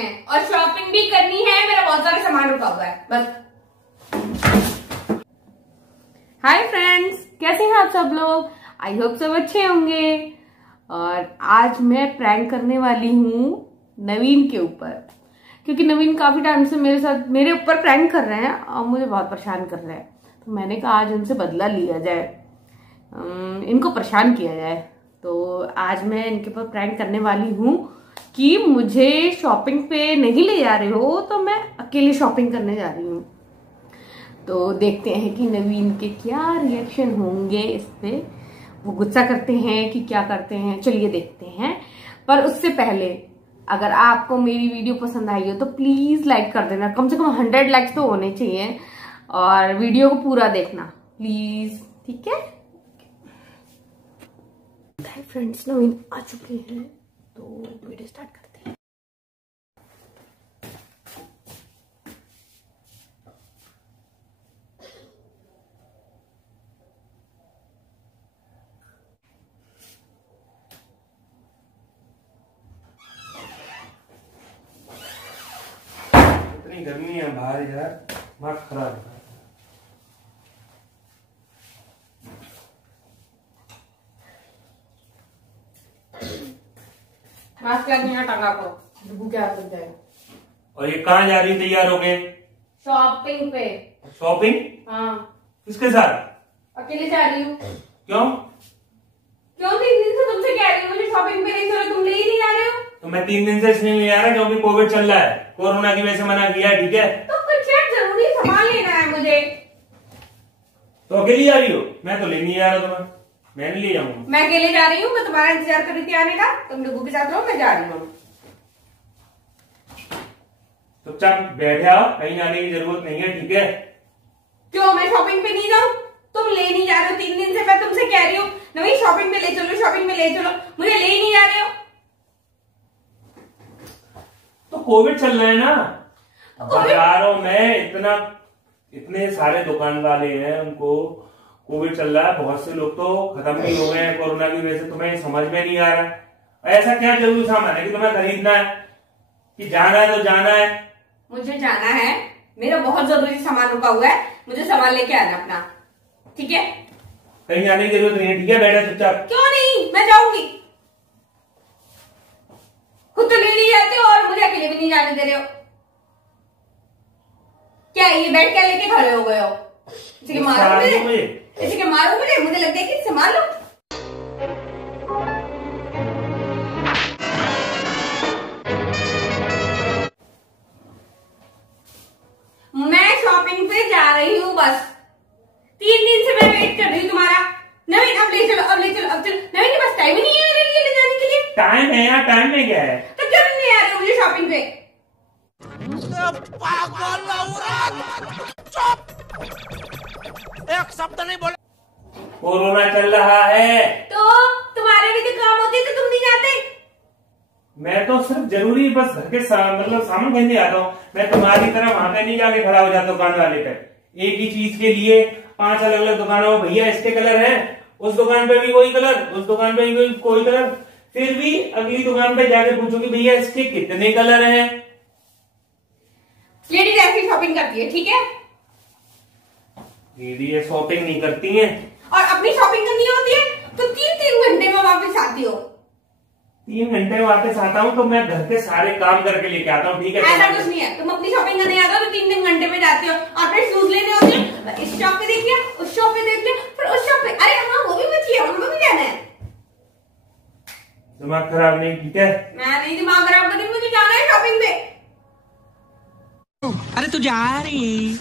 है और शॉपिंग भी करनी है। मेरा बहुत सारा सामान रुका हुआ है बस। हाय फ्रेंड्स, कैसे हैं आप सब लोग? आई होप सब अच्छे होंगे। और आज मैं प्रैंक करने वाली हूँ नवीन के ऊपर, क्योंकि नवीन काफी टाइम से मेरे ऊपर प्रैंक कर रहे हैं और मुझे बहुत परेशान कर रहे हैं। तो मैंने कहा आज उनसे बदला लिया जाए, इनको परेशान किया जाए। तो आज मैं इनके ऊपर प्रैंक करने वाली हूँ कि मुझे शॉपिंग पे नहीं ले जा रहे हो, तो मैं अकेले शॉपिंग करने जा रही हूँ। तो देखते हैं कि नवीन के क्या रिएक्शन होंगे इस पे। वो गुस्सा करते हैं कि क्या करते हैं, चलिए देखते हैं। पर उससे पहले अगर आपको मेरी वीडियो पसंद आई हो तो प्लीज लाइक कर देना। कम से कम 100 लाइक्स तो होने चाहिए और वीडियो को पूरा देखना प्लीज, ठीक है? हाय फ्रेंड्स, नवीन आ चुके हैं तो वीडियो स्टार्ट करते हैं। इतनी गर्मी है बाहर यार, दिमाग खराब है। मास्क लगेगा टंगा को, डुबू क्या लग जाएगा। और ये कहाँ जा रही तैयार हो गए? शॉपिंग पे। शॉपिंग? हाँ। किसके साथ? अकेले जा रही हूँ। क्यों? क्यों? 3 दिन से तुमसे कह रही हूँ मुझे शॉपिंग पे नहीं चलो, तुम ले ही नहीं आ रहे हो। तो मैं 3 दिन से इसलिए नहीं आ रहा क्योंकि कोविड चल रहा है, कोरोना की वजह से मना किया है, ठीक है? तो कुछ जरूरी सामान लेना है मुझे। तो अकेली जा रही हो? मैं तो ले नहीं जा रहा तुम्हें, मैं नहीं ले जाऊंगा। मैं अकेले जा रही हूँ, मैं तुम्हारा इंतजार कर रही थी आने का। तुम डुगू के साथ रहो, मैं जा रही हूँ। चुपचाप बैठे आओ, कहीं जाने की जरूरत नहीं है, ठीक है? क्यों मैं शॉपिंग पे नहीं जाऊँ? तुम ले नहीं जा रहे हो। 3 दिन से मैं तुमसे कह रही हूँ नवीन शॉपिंग पे ले चलो, शॉपिंग पे ले चलो, मुझे ले ही नहीं जा रहे हो। तो कोविड चल रहा है ना बाजारों में, इतने सारे दुकान वाले हैं, उनको कोविड चल रहा है। बहुत से लोग तो खत्म भी हो गए हैं कोरोना की वजह से। तुम्हें समझ में नहीं आ रहा है ऐसा क्या जरूरी सामान है कि तुम्हें खरीदना है, कि जाना है तो जाना है? मुझे जाना है, मेरा बहुत जरूरी सामान रुका हुआ है, मुझे सामान लेके आना अपना, ठीक है? कहीं जाने की जरूरत नहीं है, ठीक है? बैठे चुपचाप। क्यों नहीं, मैं जाऊंगी। खुद तो ले नहीं जाते हो और मुझे अकेले भी नहीं जाने दे रहे हो। क्या ये बैठ के लेके खड़े हो गए हो? इसी के मारो मुझे, इसी के मारो मुझे लग गया कि संभाल लो। मैं शॉपिंग पे जा रही हूँ बस। 3 दिन से मैं वेट कर रही हूँ तुम्हारा। नवीन अब ले चलो, अब ले चलो, अब चलो। नवीन के पास टाइम ही नहीं है मेरे लिए ले जाने के लिए। टाइम है यार, टाइम में क्या है? तो क्यों नहीं आ रहे हो मुझे शॉपिंग पे? पागल एक शब्द नहीं बोले। कोरोना चल रहा है तो तुम्हारे भी तो काम होते तो तुम नहीं जाते। मैं तो सिर्फ जरूरी बस घर के सामान खरीदने आता हूँ। मैं तुम्हारी तरह वहां पे नहीं जाके खड़ा हो जाता दुकान वाले पे। एक ही चीज के लिए 5 अलग अलग दुकानों में, भैया इसके कलर है, उस दुकान पे भी वही कलर, उस दुकान पे भी कोई कलर, फिर भी अगली दुकान पे जाके पूछोगी भैया इसके कितने कलर हैं। लेडीज ऐसी शॉपिंग करती है, ठीक है? दीदी शॉपिंग नहीं करती है। और अपनी शॉपिंग करनी होती है तो 3-3 घंटे में वापस आती हो। 3 घंटे में वापस आता हूँ तो मैं घर के सारे काम करके लेके आता हूँ, ठीक है? ऐसा कुछ नहीं है, तुम अपनी शॉपिंग करने आते हो तो 3-3 घंटे में जाते हो। अपने शूज लेने होते हैं, इस शॉप पे देख लिया, उस शॉप पे देख लिया, फिर उस शॉप पे, अरे हाँ वो भी बची है, उनको भी जाना है। दिमाग खराब नहीं, ठीक है? मैं नहीं दिमाग खराब कर रही, मुझे जाना है शॉपिंग पे। अरे तू जा रही?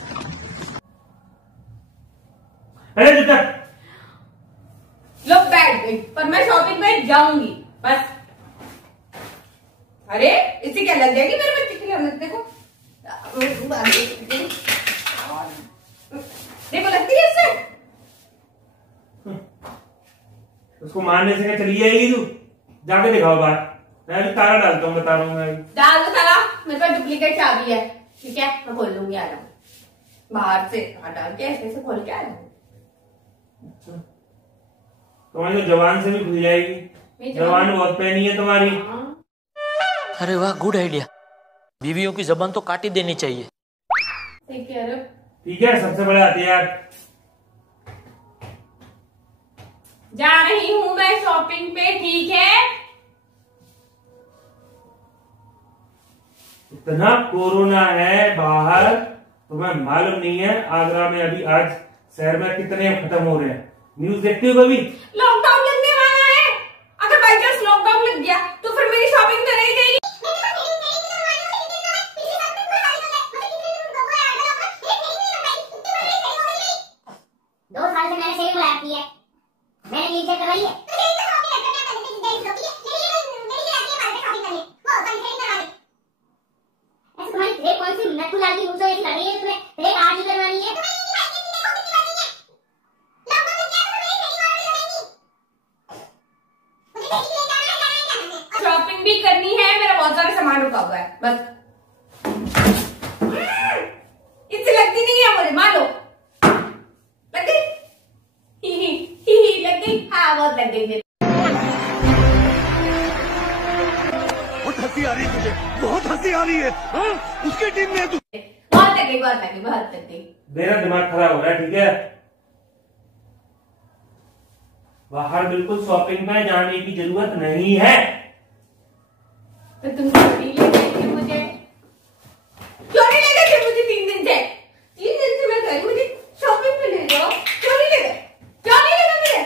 अरे लो बैठ गई, पर मैं शॉपिंग पे जाऊंगी बस। अरे इससे क्या लग जाएगी मेरे बच्चे की लगन? देखो देखो लगती है इससे। उसको मारने से क्या चली जाएगी तू? जाके दिखाओ बाहर, मैं अभी ताला डालता हूँ, बता रहा हूँ मैं। डाल दो ताला, मेरे पास डुप्लीकेट चाबी है, ठीक है? मैं खोल लूंगी, आ जाऊँ बाहर से हटा के ऐसे खोल के आ जाऊँ। अच्छा, तुम्हारी तो जवान से भी खुल जाएगी। जवान बहुत पहनी है तुम्हारी। अरे वाह, गुड आइडिया। बीवियों की जबान तो काट ही देनी चाहिए। ठीक है, सबसे बड़ा हथियार। जा रही हूँ मैं शॉपिंग पे, ठीक है। इतना कोरोना है बाहर, तुम्हें मालूम नहीं है आगरा में अभी आज शहर में कितने खत्म हो रहे हैं। न्यूज देखते हो कभी? लॉकडाउन लगने वाला है। अगर बाई चांस लॉकडाउन लग गया तो फिर मेरी शॉपिंग तो नहीं जाएगी। 2 साल से मैंने सेल लगाई है, मैंने ये चेक करवाई है। ऐसे तुम्हारी ट्रे कौन सी नट्टू लाल की मुझे ऐसी लग रही है, तुम्हें ट्रे आज ही करवानी है। शॉपिंग भी करनी है, मेरा बहुत सारा सामान रुका हुआ है, बस इससे लगती नहीं है मुझे, मान लो। लग गई? लग गई? हाँ, बहुत लग गई। बहुत हंसी आ रही है तुझे, बहुत हंसी आ रही है। हाँ? उसकी टीम में तू। बहुत लग गई, बहुत लग गई, बहुत लग गई। मेरा दिमाग खराब हो रहा है, ठीक है। बाहर बिल्कुल शॉपिंग में जाने की जरूरत नहीं है। तो तुम क्यों नहीं ले गए थे मुझे? क्यों नहीं ले गए थे मुझे 3 दिन से? 3 दिन से मैं कह रही हूँ मुझे शॉपिंग पे ले जाओ, क्यों नहीं ले गए? क्यों नहीं ले गए मुझे?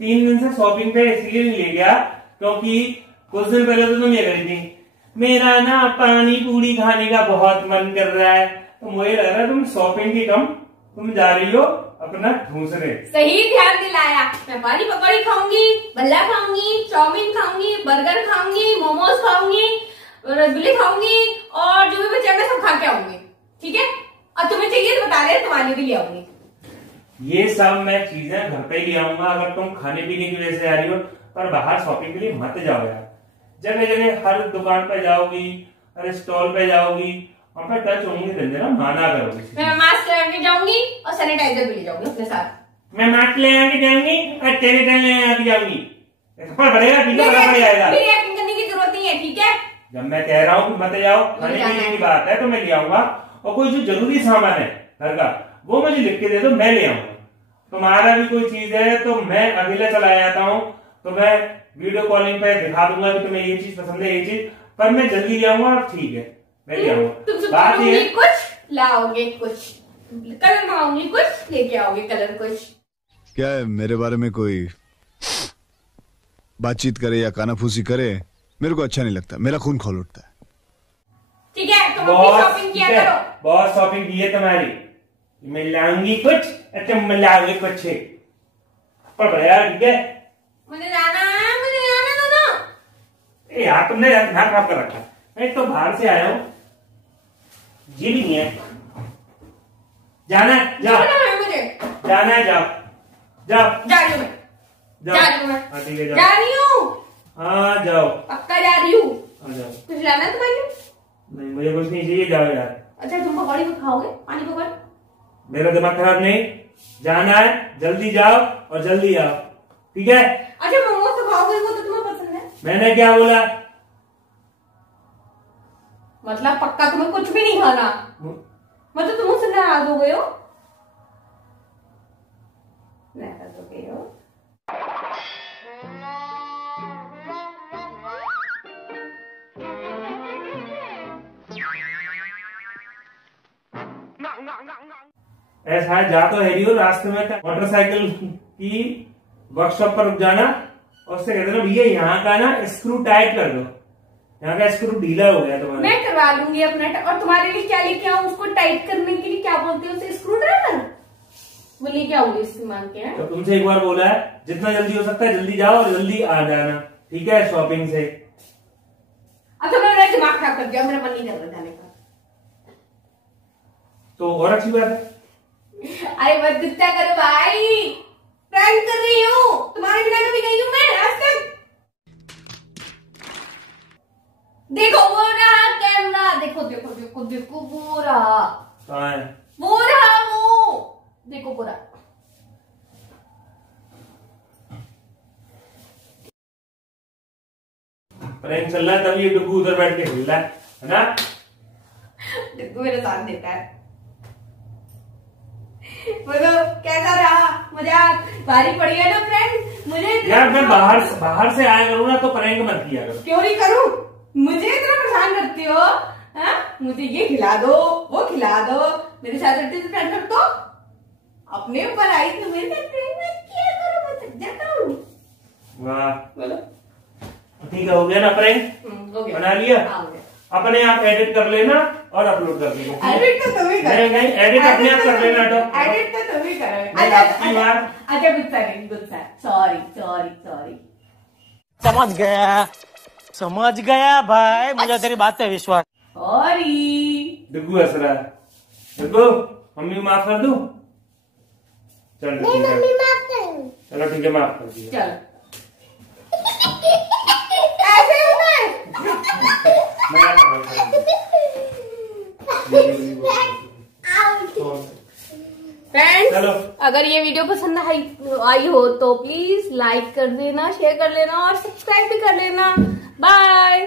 3 दिन से शॉपिंग पे इसलिए नहीं ले गया क्योंकि कुछ दिन पहले तो तुम ये करी थी, मेरा ना पानी पूरी खाने का बहुत मन कर रहा है। तो मुझे लग रहा है तुम शॉपिंग की कम तुम जा रही हो अपना ढूंसने। सही ध्यान दिलाया। मैं पानी पकौड़ी खाऊंगी, भल्ला खाऊंगी, चाउमीन खाऊंगी, बर्गर खाऊंगी, मोमोज खाऊंगी, रसगुल्ले खाऊंगी और जो भी बचे मैं सब खा के आऊंगी, ठीक है। और तुम्हें चाहिए तो बता रहे, तुम्हारे लिए भी ले आऊंगी। ये सब मैं चीजें घर पे ही ले आऊंगा अगर तुम खाने पीने की वजह से आ रही हो, पर बाहर शॉपिंग के लिए मत जाओ यार। जगह जगह हर दुकान पे जाओगी, हर स्टॉल पे जाओगी, वहां पे टच होंगे धंधे ना माना करोगी। मैं मास्क लेके जाऊंगी और सैनिटाइजर भी ले जाऊंगी अपने साथ। मैं मास्क ले आके जाऊंगी और सैनिटाइजर ले आके जाऊंगी। थप्पड़ पड़ेगा, ठीक है, पड़ जाएगा। मेरी एक्टिंग करने की जरूरत नहीं है, ठीक है। जब मैं कह रहा हूँ कि मत जाओ, खाने पीने की बात है तो मैं ले आऊंगा। और कोई जो जरूरी सामान है घर का वो मुझे लिख के दे दो, मैं ले आऊंगा। तुम्हारा भी कोई चीज है तो मैं अकेला चला जाता हूँ, तो मैं वीडियो कॉलिंग पे दिखा दूंगा कि तुम्हें ये चीज पसंद है, ये चीज, पर मैं जल्दी ले आऊंगा। ठीक है, मैं ले आऊंगा। तुमसे बात ये कुछ लाओगे, कुछ कलर मांगूंगी, कुछ लेके आओगे कलर कुछ। क्या है मेरे बारे में कोई बातचीत करे या कानाफूसी करे, मेरे को अच्छा नहीं लगता, मेरा खून खौल उठता है। ठीक है, तुम अपनी शॉपिंग किया करो। बहुत शॉपिंग की है तुम्हारी, मैं लाऊंगी कुछ, अच्छा मैं लाऊंगी कुछ पर बढ़िया, ठीक है। मुझे जाना है, मुझे जाने दो ना। यार तुमने दिमाग खराब कर रखा है। मैं तो बाहर से आया हूँ, जी भी नहीं है। जाना है, जाओ। मुझे जाना है, जाओ जाओ। जा रही हूँ मैं, जाओ। जा रही हूँ मैं। हाँ ठीक है, जाओ। जा रही हूँ, हाँ जाओ। पक्का जा रही हूँ। हाँ जाओ। कुछ लाना है तुम्हारे लिए? नहीं मुझे कुछ नहीं चाहिए, जाओ यार। अच्छा तुम पकौड़ी भी खाओगे, पानी पकौड़ी? मेरा दिमाग खराब नहीं, जाना है, जल्दी जाओ और जल्दी आओ, ठीक है। अच्छा मोमोज तो खाओगे, वो तो तुम्हें पसंद है। मैंने क्या बोला? मतलब पक्का तुम्हें कुछ भी नहीं खाना? मतलब तुम मुझसे नाराज हो गए हो? नाराज हो गए हो? ऐसा है, जा तो है रही हो, रास्ते में मोटरसाइकिल की वर्कशॉप पर रुक जाना और उससे कहते ना भैया यहाँ का ना स्क्रू टाइट कर दो, यहाँ का स्क्रू ढीला हो गया तुम्हारा। मैं करवा लूंगी अपना। और तुम्हारे लिए क्या लेके आऊं? उसको टाइट करने के लिए क्या बोलते हैं उसे? Screw driver. वो लेके आऊंगी इससे मांग के। तो तुमसे एक बार बोला है, जितना जल्दी हो सकता है जल्दी जाओ और जल्दी आ जाना, ठीक है, शॉपिंग से। अच्छा मेरा दिमाग खराब कर दिया, मेरा मन नहीं कर रहा जाने का। तो और अच्छी बात है। अरे मत गुस्सा करो भाई, प्रैंक कर रही हूँ। तुम्हारे बिना कभी गई हूँ मैं आज तक? देखो वो रहा कैमरा, देखो देखो देखो देखो वो रहा। कहाँ है? वो रहा, वो देखो वो रहा। प्रैंक चल रहा है तभी ये डुगू उधर बैठ के हिल रहा है। है ना? डग्गू मेरा साथ देता है। बोलो कैसा रहा मजाक? भारी पड़ी है ना फ्रेंड मुझे? यार मैं बाहर से आया करूँ ना तो प्रैंक मत किया करो। क्यों नहीं करूं? मुझे इतना परेशान करती हो? हाँ? मुझे ये खिला दो वो खिला दो, मेरे साथ रहते तो फ्रेंड कर, तो अपने ऊपर आई तो मेरे साथ फ्रेंड मत किया करो, मैं थक जाता हूँ। वाह, बोलो ठीक है, हो गया ना प्रैंक? हो गया, बना लिया? हाँ, हो गया। अपने आप एडिट कर लेना और अपलोड कर देना। एडिट तो तुम ही करो। नहीं एडिट अपने आप कर लेना। तो एडिट तो तुम ही करो। नहीं, आपकी बात। अच्छा गुस्सा नहीं, गुस्सा, सॉरी सॉरी सॉरी। समझ गया भाई, मुझे तेरी बात पे विश्वास। सॉरी। डग्गू हंस रहा है। डग्गू मम्मी को माफ कर दूं? चल ठीक है, चलो ठीक है, माफ कर दिया। चलो ऐसे होता है। फ्रेंड्स, चलो अगर ये वीडियो पसंद आई हो तो प्लीज लाइक कर देना, शेयर कर लेना और सब्सक्राइब भी कर लेना। बाय।